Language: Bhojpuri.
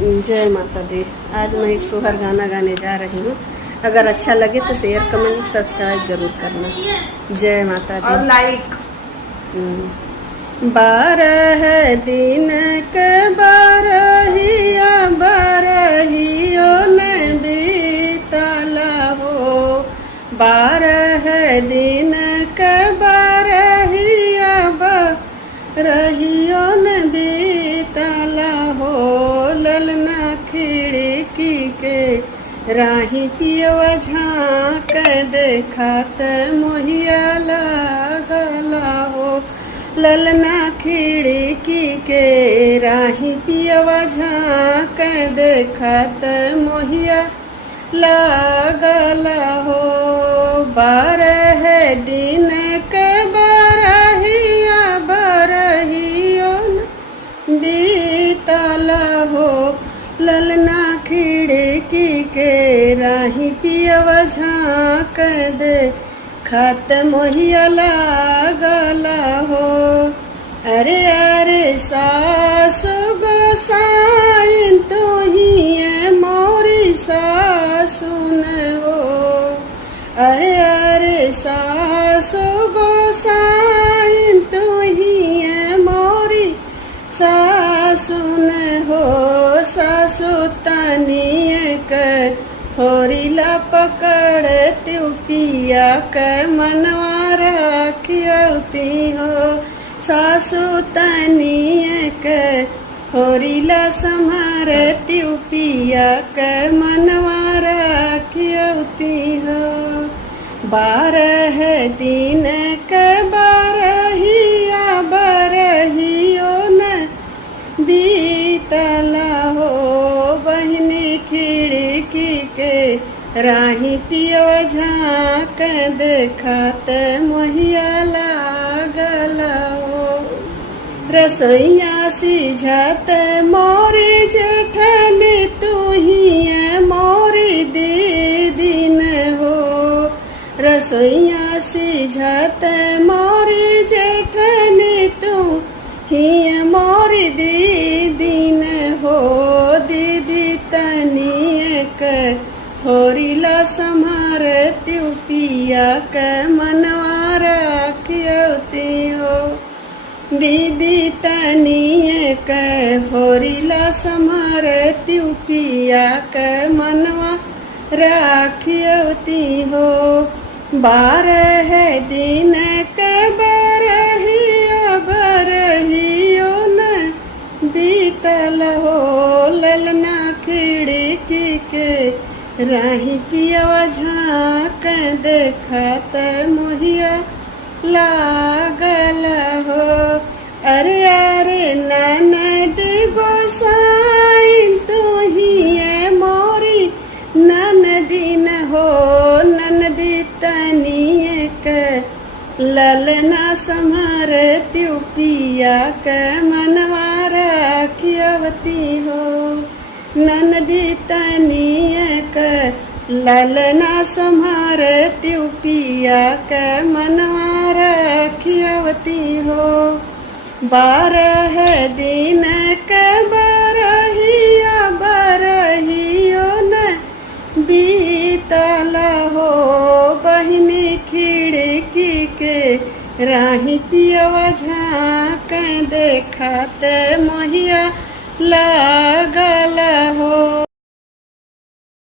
जय माता दी। आज मैं एक सोहर गाना गाने जा रही हूँ। अगर अच्छा लगे तो शेयर कमेंट सब्सक्राइब जरूर करना। जय माता दी। और लाइक। 12 दिन के 12 ने बीतला हो। 12 दिन के 12 ने बीतला हो। ललना खिड़की के राही पियवा झाँक देखत मोहिया लागला हो। ललना खिड़की के राही पियवा झाँक देखत मोहिया लागला हो। 12 दिन के 12 बीतला हो। ललना खिड़की के राही पियवा झाँक दे खत मोहिया लागला हो। अरे अरे सासु गोसाइन तू ही मोरी सासु न हो। अरे अरे सासु गोसाइन तू ही मोरी सासु न हो। सासु तनिए कर होरिला पकड़ त्यू पिया के मनवा रखियती हो। सासु तनिए के होरिला संभार त्यू पिया के मनवा रखियती हो। 12 दिन के 12 न बीतला हो। बहनी खिड़की के राही पियवा झाँक देखत मोहिया लागला हो। रसोईया सिझत मोरी जेठनी तू ही मोरी दीदी न हो। रसोईया सिझत मोरी जेठनी तू ही मोरी दीदी न हो। दीदी तनिए के होरिला संभार त्यू पिया के मनवा रखियती हो। दीदी तनिए के होरिला संभार त्यू पिया के मनवा रखियती हो। 12 दिन के 12 न बीतल हो। ललना खिड़की के राही पियवा झाँक देखत मोहिया लागल हो। अरे अरे ननद गोसाइन तू ही मोरी ननदी न हो। ननदी तनिए के ललना संभार त्यू पिया के मनवा रखियवती हो। ननदी तनिए के ललना संभार त्यू पिया के मनवा रखियवती हो। 12 दिन के 12 न बीतला हो। बहनी खिड़की के राही पियवा झाँक देखत मोहिया लागा